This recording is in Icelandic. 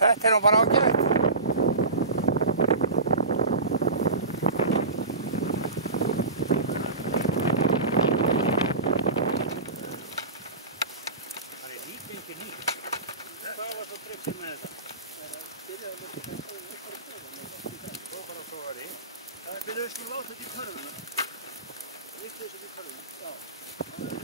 Þetta nú bara ágætt. Það er nýgengið nýtt. Hvað var svo tryggsinn með þetta? Svo bara sogar í. Við höfum láta þetta í körfuna. Líkt þessu í körfuna. Já.